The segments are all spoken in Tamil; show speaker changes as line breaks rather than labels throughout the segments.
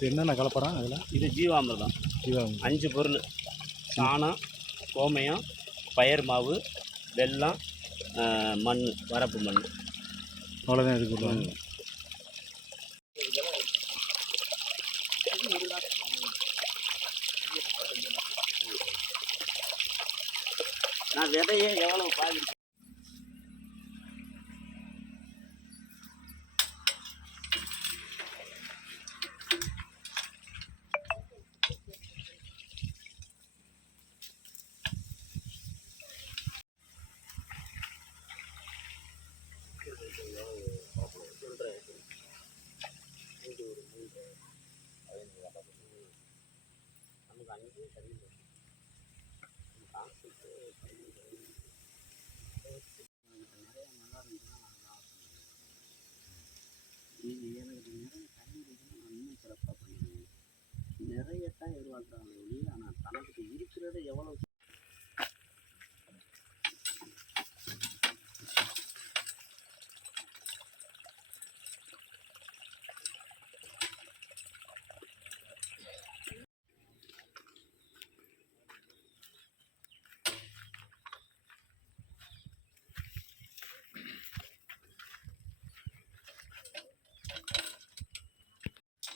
என்னென்ன கலப்படம் அதில்
இது ஜீவாமிர்தம்.
ஜீவாமிர்தம்.
அஞ்சு பொருள். சாணம் கோமயம் பயிர் மாவு வெல்லம் ஆஹ், மண் வரப்பு மண்.
அவ்வளோதான் இது கொடுப்பாங்க
நான் விதையே எவ்வளோ பாதி நிறைய தண்ணி நிறையத்தான் எதிர்பார்க்குறாங்க ஒழிய ஆனால் தனக்கு இருக்கிறத எவ்வளோ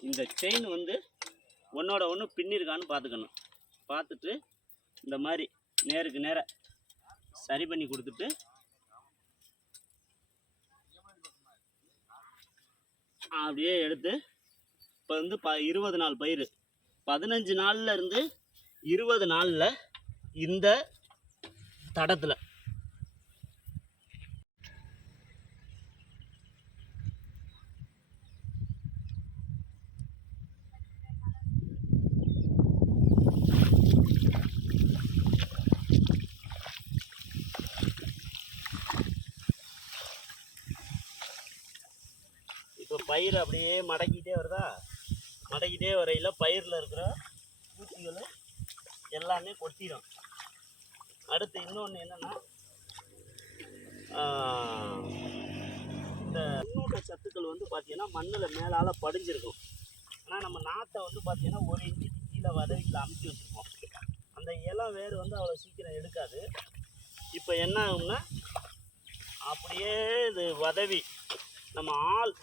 இந்த செயின் வந்து ஒன்றோட ஒன்று பின்னிருக்கான்னு பார்த்துக்கணும். பார்த்துட்டு இந்த மாதிரி நேருக்கு நேர சரி பண்ணி கொடுத்துட்டு அப்படியே எடுத்து இப்போ வந்து ப இருபது நாள் பயிர் பதினஞ்சு நாளில் இருந்து இருபது நாளில் இந்த தடத்தில் பயிர் அப்படியே மடக்கிட்டே வருதா? மடக்கிட்டே வரையில் பயிரில் இருக்கிற பூச்சிகள் எல்லாமே கொட்டிடும் அடுத்து இன்னொன்று என்னென்னா இந்த முன்னோட்ட சத்துக்கள் வந்து பார்த்தீங்கன்னா மண்ணில் மேலால் படிஞ்சிருக்கும். ஆனால் நம்ம நாற்றை வந்து பார்த்தீங்கன்னா ஒரு இன்ச்சு கீழே வதவியில் அமுக்கி வச்சுருப்போம். அந்த இலம் வேர் வந்து அவ்வளோ சீக்கிரம் எடுக்காது. இப்போ என்ன ஆகும்னா அப்படியே இது வதவி நம்ம ஆள்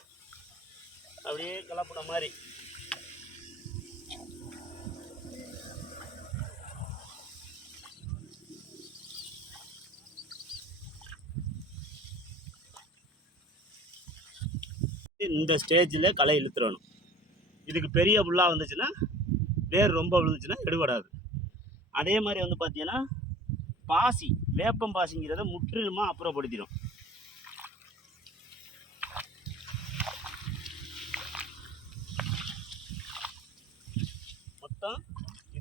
அப்படியே கலப்பட மாதிரி. இந்த ஸ்டேஜில் களை இழுத்துடணும். இதுக்கு பெரிய புல்லாக வந்துச்சுன்னா வேர் ரொம்ப விழுந்துச்சுன்னா எடுபடாது. அதே மாதிரி வந்து பார்த்தீங்கன்னா பாசி வேப்பம் பாசிங்கிறத முற்றிலுமாக அப்புறப்படுத்திடும்.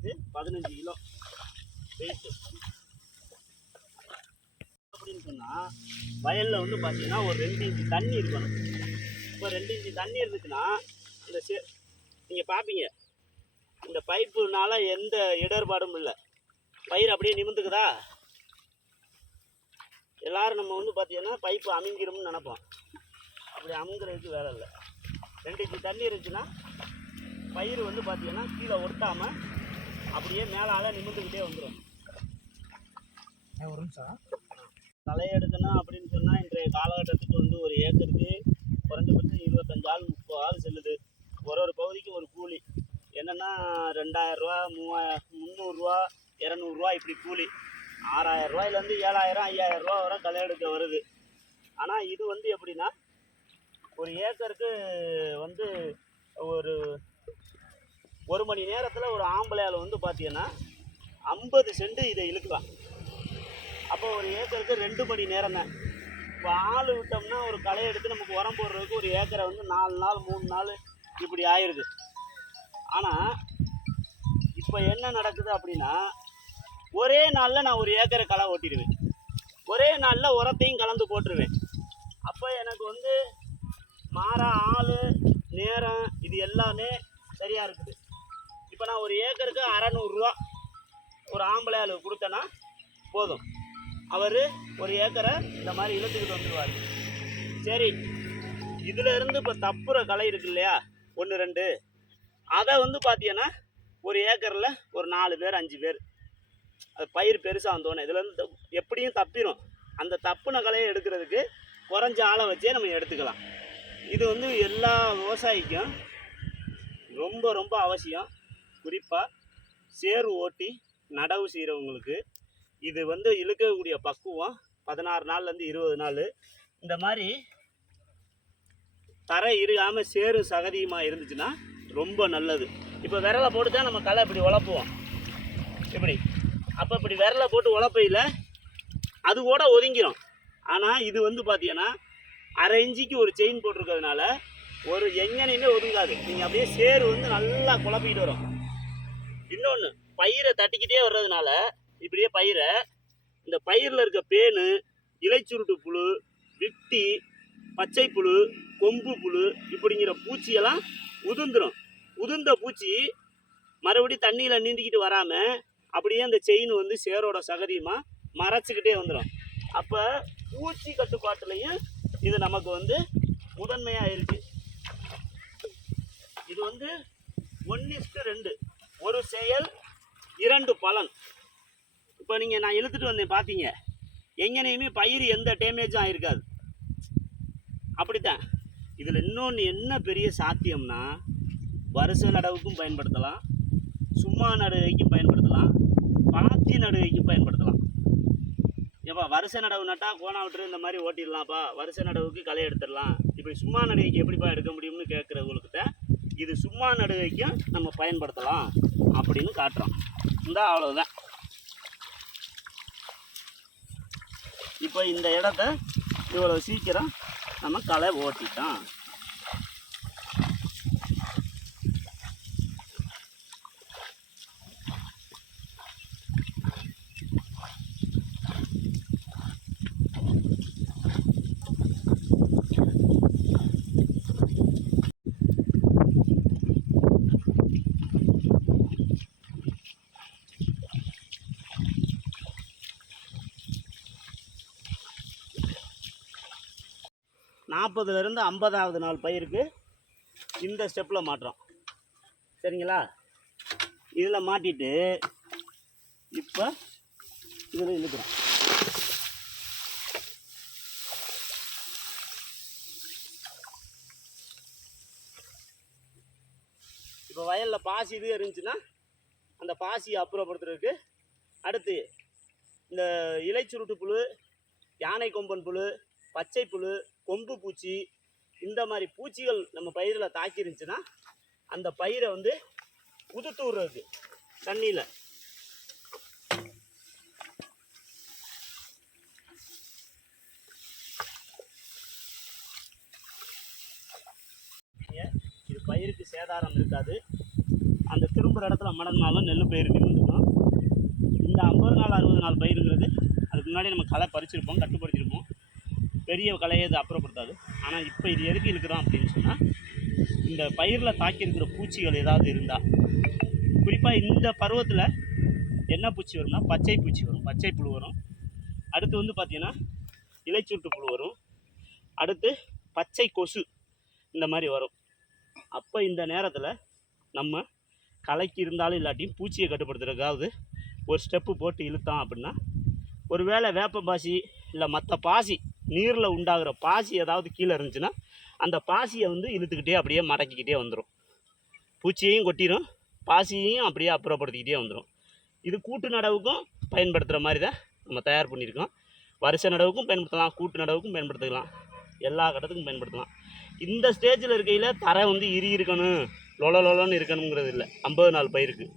இருக்குது பதினஞ்சு கிலோ. வெயிட் அப்படின்னு சொன்னால் வயலில் வந்து பார்த்தீங்கன்னா ஒரு ரெண்டு இன்ச்சு தண்ணி இருக்கணும். இப்போ ரெண்டு இன்ச்சு தண்ணி இருந்துச்சுன்னா இந்த சே நீங்கள் பார்ப்பீங்க இந்த பைப்புனால எந்த இடர்பாடும் இல்லை. பயிர் அப்படியே நிமிந்துக்குதா எல்லோரும் நம்ம வந்து பார்த்தீங்கன்னா பைப்பு அமைஞ்சிரும்னு நினைப்போம். அப்படி அமுங்கிறதுக்கு வேலை இல்லை. ரெண்டு இன்ச்சு தண்ணி இருந்துச்சுன்னா பயிர் வந்து பார்த்தீங்கன்னா கீழே ஒட்டாமல் அப்படியே மேலால் நிமிந்துக்கிட்டே வந்துடும்
ஒரு நிமிஷம்.
களை எடுக்கணும் அப்படின்னு சொன்னால் இன்றைய காலகட்டத்துக்கு வந்து ஒரு ஏக்கருக்கு குறைஞ்சபட்சம் இருபத்தஞ்சு ஆள் முப்பது ஆள் செல்லுது. ஒரு ஒரு பகுதிக்கு ஒரு கூலி. என்னென்னா ரெண்டாயிரரூவா மூவாயிர முந்நூறுரூவா இரநூறுவா இப்படி கூலி. ஆறாயிரம் ரூபாயிலேருந்து ஏழாயிரம் ஐயாயிரம் ரூபா வரை களை எடுக்க வருது. ஆனால் இது வந்து எப்படின்னா ஒரு ஏக்கருக்கு வந்து ஒரு ஒரு மணி நேரத்தில் ஒரு ஆம்பளையால் வந்து பார்த்தீங்கன்னா ஐம்பது சென்ட் இதை இழுக்கலாம். அப்போ ஒரு ஏக்கருக்கு ரெண்டு மணி நேரம் தான். இப்போ ஆள் விட்டோம்னா ஒரு களை எடுத்து நமக்கு உரம் போடுறதுக்கு ஒரு ஏக்கரை வந்து நாலு நாள் மூணு நாள் இப்படி ஆயிடுது ஆனால் இப்போ என்ன நடக்குது அப்படின்னா ஒரே நாளில் நான் ஒரு ஏக்கரை களை ஓட்டிடுவேன். ஒரே நாளில் உரத்தையும் கலந்து போட்டுருவேன். அப்போ எனக்கு வந்து மாற ஆள் நேரம் இது எல்லாமே சரியாக இருக்குது. இப்போ நான் ஒரு ஏக்கருக்கு அறநூறுரூவா ஒரு ஆம்பளை ஆளுக்கு கொடுத்தேன்னா போதும். அவர் ஒரு ஏக்கரை இந்த மாதிரி இழுத்துக்கிட்டு வந்துடுவார் சரி இதில் இருந்து இப்போ தப்புற கலை இருக்கு இல்லையா? ஒன்று ரெண்டு. அதை வந்து பார்த்தீங்கன்னா ஒரு ஏக்கரில் ஒரு நாலு பேர் அஞ்சு பேர். அது பயிர் பெருசாக வந்தோடனே இதுலேருந்து எப்படியும் தப்பிடும் அந்த தப்புன கலையை எடுக்கிறதுக்கு குறைஞ்ச ஆளை வச்சே நம்ம எடுத்துக்கலாம். இது வந்து எல்லா விவசாயிக்கும் ரொம்ப ரொம்ப அவசியம். குறிப்பாக சேர் ஓட்டி நடவு செய்கிறவங்களுக்கு இது வந்து இழுக்கக்கூடிய பக்குவம் பதினாறு நாள்லேருந்து இருபது நாள். இந்த மாதிரி தரை இருகாமல் சேறு சகதியுமாக இருந்துச்சுன்னா ரொம்ப நல்லது. இப்போ விரலை போட்டு தான் நம்ம களை இப்படி உழப்புவோம். இப்படி. அப்போ இப்படி விரலை போட்டு உழப்பையில் அது கூட ஒதுங்கிடும் ஆனால் இது வந்து பார்த்தீங்கன்னா அரை இஞ்சிக்கு ஒரு செயின் போட்டிருக்கிறதுனால ஒரு எங்கனையுமே ஒதுங்காது. நீங்கள் அப்படியே சேறு வந்து நல்லா குழப்பிக்கிட்டு வரும். இன்னொன்று பயிரை தட்டிக்கிட்டே வர்றதுனால இப்படியே பயிரை இந்த பயிரில் இருக்க பேனு இலைச்சுருட்டு புழு விட்டி பச்சை புழு கொம்பு புழு இப்படிங்கிற பூச்சியெல்லாம் உதிர்ந்துடும் உதிர்ந்த பூச்சி மறுபடி தண்ணியில் நீந்திக்கிட்டு வராமல் அப்படியே அந்த செயின் வந்து சேரோட சகதியமாக மறைச்சிக்கிட்டே வந்துடும் அப்போ பூச்சி கட்டுப்பாட்டுலையும் இது நமக்கு வந்து முதன்மையாக இருக்குது இது வந்து ஒன்னிஸ்ட்டு ரெண்டு. ஒரு செயல் இரண்டு பலன். இப்போ நீங்கள் நான் இழுத்துட்டு வந்தேன் பார்த்தீங்க எங்கனையுமே பயிர் எந்த டேமேஜும் ஆயிருக்காது அப்படித்தான். இதில் இன்னொன்று என்ன பெரிய சாத்தியம்னா வருஷ நடவுக்கும் பயன்படுத்தலாம் சும்மா நடுகைக்கும் பயன்படுத்தலாம் பாத்தி நடுகைக்கும் பயன்படுத்தலாம். ஏப்பா வருஷ நடவு நட்டால் கோணா விட்டுரு இந்த மாதிரி ஓட்டிடலாம்ப்பா. வருஷ நடவுக்கு களை எடுத்துடலாம். இப்படி சும்மா நடுகைக்கு எப்படிப்பா எடுக்க முடியும்னு கேட்குறவங்களுக்கு இது சும்மா நடுகைக்கும் நம்ம பயன்படுத்தலாம் அப்படின்னு காட்டுறோம். இந்த அவ்வளோதான் இப்போ இந்த இடத்த இவ்வளோ சீக்கிரம் நம்ம களை ஓட்டிட்டோம். நாற்பதுலேருந்து ஐம்பதாவது நாள் பயிருக்கு இந்த ஸ்டெப்பில் மாட்டுறோம். சரிங்களா? இதில் மாட்டிட்டு இப்போ இதில் இழுக்கிறோம். இப்போ வயலில் பாசி இது இருந்துச்சுன்னா அந்த பாசியை அப்புறப்படுத்துறதுக்கு அடுத்து இந்த இலைச்சுருட்டு புழு யானை கொம்பன் புழு பச்சை புழு கொம்பு பூச்சி இந்த மாதிரி பூச்சிகள் நம்ம பயிரில் தாக்கிருந்துச்சுன்னா அந்த பயிரை வந்து உதுத்து விடுறது தண்ணியில். இது பயிருக்கு சேதாரம் இருக்காது. அந்த திரும்புகிற இடத்துல மடங்கினாலும் நெல் பயிருக்கு இருந்துக்கும் இந்த ஐம்பது நாள் அறுபது நாள் பயிருங்கிறது அதுக்கு முன்னாடி நம்ம களை பறிச்சிருப்போம் கட்டுப்படுத்திருப்போம். பெரிய கலையை அது அப்புறப்படுத்தாது. ஆனால் இப்போ இது எதுக்கு இருக்கிறோம் அப்படின்னு சொன்னால் இந்த பயிரில் தாக்கியிருக்கிற பூச்சிகள் ஏதாவது இருந்தால் குறிப்பாக இந்த பருவத்தில் என்ன பூச்சி வரும்னா பச்சை பூச்சி வரும். பச்சை புழு வரும். அடுத்து வந்து பார்த்திங்கன்னா இலைச்சூட்டு புழு வரும். அடுத்து பச்சை கொசு இந்த மாதிரி வரும். அப்போ இந்த நேரத்தில் நம்ம கலைக்கு இருந்தாலும் இல்லாட்டியும் பூச்சியை கட்டுப்படுத்துறதுக்காவது ஒரு ஸ்டெப்பு போட்டு இழுத்தோம் அப்படின்னா ஒருவேளை வேப்ப பாசி இல்லை மற்ற பாசி நீரில் உண்டாகிற பாசி ஏதாவது கீழே இருந்துச்சுன்னா அந்த பாசியை வந்து இழுத்துக்கிட்டே அப்படியே மடக்கிக்கிட்டே வந்துடும் பூச்சியையும் கொட்டிடும் பாசியையும் அப்படியே அப்புறப்படுத்திக்கிட்டே வந்துடும் இது கூட்டு நடவுக்கும் பயன்படுத்துகிற மாதிரி தான் நம்ம தயார் பண்ணியிருக்கோம். வருஷ நடவுக்கும் பயன்படுத்தலாம் கூட்டு நடவுக்கும் பயன்படுத்திக்கலாம். எல்லா கட்டத்துக்கும் பயன்படுத்தலாம். இந்த ஸ்டேஜில் இருக்கையில் தரை வந்து இரி இருக்கணும் லொல லொலன்னு இருக்கணுங்கிறது இல்லை. ஐம்பது நாள் பயிருக்கு.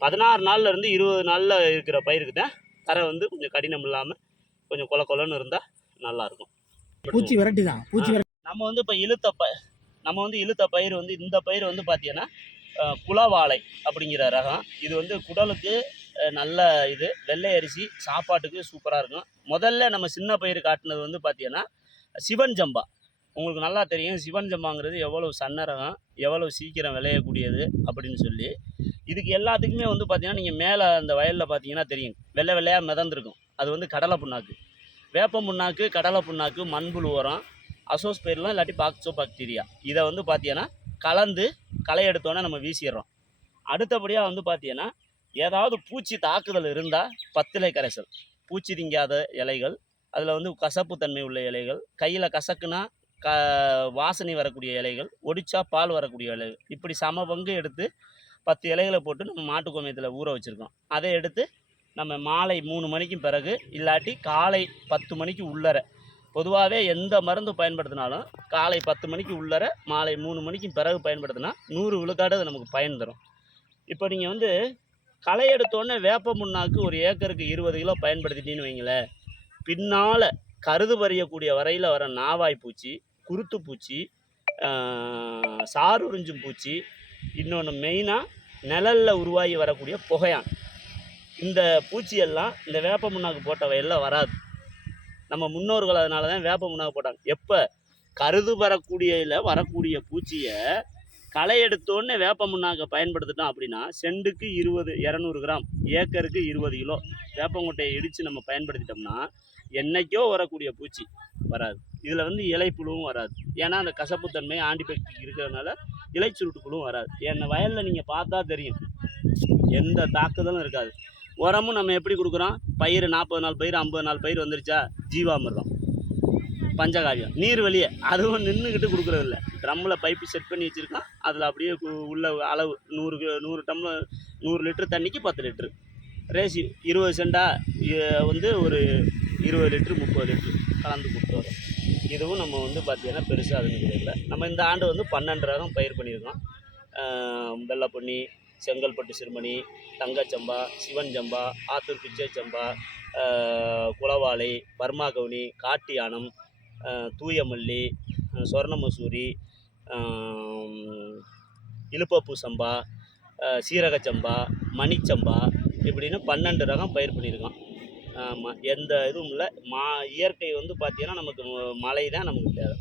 பதினாறு நாள்ல இருந்து இருபது நாளில் இருக்கிற பயிருக்கு தான் தரை வந்து கொஞ்சம் கடினம் இல்லாமல் கொஞ்சம் கொல கொலன்னு இருந்தால் நல்லாயிருக்கும்
பூச்சி விரட்டி தான் பூச்சி விரட்டி
நம்ம வந்து இப்போ இழுத்த ப நம்ம வந்து இழுத்த பயிர் வந்து இந்த பயிர் வந்து பார்த்தீங்கன்னா குலவாழை அப்படிங்கிற ரகம். இது வந்து குடலுக்கு நல்ல இது. வெள்ளை அரிசி சாப்பாட்டுக்கு சூப்பராக இருக்கும். முதல்ல நம்ம சின்ன பயிர் காட்டினது வந்து பார்த்தீங்கன்னா சிவன் ஜம்பா. உங்களுக்கு நல்லா தெரியும் சிவன் ஜம்பாங்கிறது எவ்வளவு சன்ன ரகம் எவ்வளவு சீக்கிரம் விளையக்கூடியது அப்படின்னு சொல்லி. இதுக்கு எல்லாத்துக்குமே வந்து பார்த்தீங்கன்னா நீங்கள் மேலே அந்த வயலில் பார்த்தீங்கன்னா தெரியும். வெள்ளை வெள்ளையாக மிதந்திருக்கும். அது வந்து கடலை புண்ணாக்கு. வேப்ப புண்ணாக்கு கடலை புண்ணாக்கு மண்புழு உரம் அசோஸ்பெரிலாம் இல்லாட்டி பாக்சோ பாக்டீரியா இதை வந்து பார்த்தீங்கன்னா கலந்து களை எடுத்தோன்னே நம்ம வீசிடுறோம். அடுத்தபடியாக வந்து பார்த்தீங்கன்னா ஏதாவது பூச்சி தாக்குதல் இருந்தால் பத்திலை கரைசல். பூச்சி திங்காத இலைகள் அதில் வந்து கசப்பு தன்மை உள்ள இலைகள் கையில் கசக்குனா க வாசனை வரக்கூடிய இலைகள் ஒடிச்சா பால் வரக்கூடிய இலைகள் இப்படி சம பங்கு எடுத்து பத்து இலைகளை போட்டு நம்ம மாட்டு கோமியத்தில் ஊற வச்சுருக்கோம். அதை எடுத்து நம்ம மாலை மூணு மணிக்கும் பிறகு இல்லாட்டி காலை பத்து மணிக்கு உள்ளர. பொதுவாகவே எந்த மருந்து பயன்படுத்தினாலும் காலை பத்து மணிக்கு உள்ளர மாலை மூணு மணிக்கு பிறகு பயன்படுத்தினா நூறு விழுக்காடு அது நமக்கு பயன் தரும். இப்போ நீங்கள் வந்து களை எடுத்தோடனே வேப்ப முன்னாக்கு ஒரு ஏக்கருக்கு இருபது கிலோ பயன்படுத்திட்டீங்கன்னு வைங்களேன். பின்னால் கருது பறியக்கூடிய வரையில் வர நாவாய் பூச்சி குருத்து பூச்சி சாறு உறிஞ்சும் பூச்சி இன்னொன்று மெயினாக நிழலில் உருவாகி வரக்கூடிய புகையான். இந்த பூச்சியெல்லாம் இந்த வேப்ப முன்னாக்கு போட்ட வயலில் வராது. நம்ம முன்னோர்கள் அதனால தான் வேப்ப முன்னாக்கு போட்டாங்க. எப்போ? கருது வரக்கூடியல வரக்கூடிய பூச்சியை களை எடுத்தோடனே வேப்ப முன்னாக்கை பயன்படுத்திட்டோம் அப்படின்னா செண்டுக்கு இருபது இரநூறு கிராம் ஏக்கருக்கு இருபது கிலோ வேப்பங்கொட்டையை இடித்து நம்ம பயன்படுத்திட்டோம்னா என்றைக்கோ வரக்கூடிய பூச்சி வராது. இதில் வந்து இலைப்புழுவும் வராது. ஏன்னா அந்த கசப்புத்தன்மை ஆண்டிபெக்டிக் இருக்கிறதுனால இலைச்சுருட்டுப்புழுவும் வராது. என்ன வயலில் நீங்கள் பார்த்தா தெரியும். எந்த தாக்குதலும் இருக்காது. உரமும் நம்ம எப்படி கொடுக்குறோம்? பயிர் நாற்பது நாள் பயிர் ஐம்பது நாள் பயிர் வந்துருச்சா? ஜீவாமிர்தம். பஞ்சகாவியம். நீர் வழியே அதுவும் நின்றுக்கிட்டு கொடுக்குறதில்ல ட்ரம்மில் பைப்பு செட் பண்ணி வச்சுருக்கோம். அதில் அப்படியே உள்ள அளவு நூறு நூறு டம்ளர் நூறு லிட்டர் தண்ணிக்கு பத்து லிட்ரு ரேசி இருபது சென்டா வந்து ஒரு இருபது லிட்ரு முப்பது லிட்ரு கலந்து கொடுத்து வரோம். இதுவும் நம்ம வந்து பார்த்திங்கன்னா பெருசாக அதுன்னு இல்லை. நம்ம இந்த ஆண்டு வந்து பன்னெண்டு ரகம் பயிர் பண்ணியிருக்கோம். வெள்ளை வெள்ளைப்பொன்னி செங்கல்பட்டு சிறுமணி தங்கச்சம்பா சிவன் சம்பா ஆத்தூர் பிச்சை சம்பா ஆஹ் குளவாளை பர்மா கவுனி காட்டு யானம் தூயமல்லி சொர்ணமசூரி இழுப்பப்பூ சம்பா சீரகச்சம்பா மணிச்சம்பா இப்படின்னு பன்னெண்டு ரகம் பயிர் பண்ணியிருக்கோம். ஆமாம் எந்த இதுவும் இல்லை. மா இயற்கை வந்து பார்த்தீங்கன்னா நமக்கு மழை தான் நமக்கு தேவை.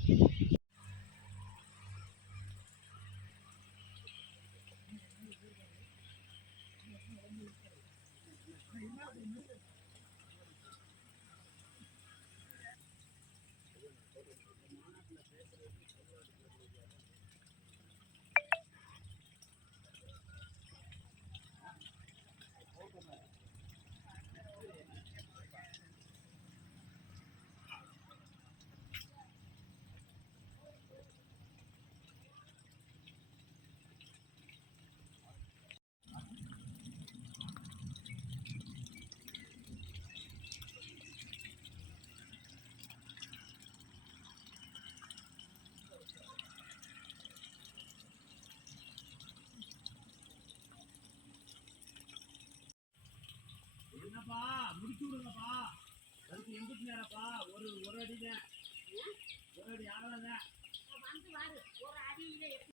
என்னப்பா முடிச்சு விடுங்கப்பா. அதுக்கு எங்கிட்டு நேரப்பா. ஒரு ஒரு அடிதான்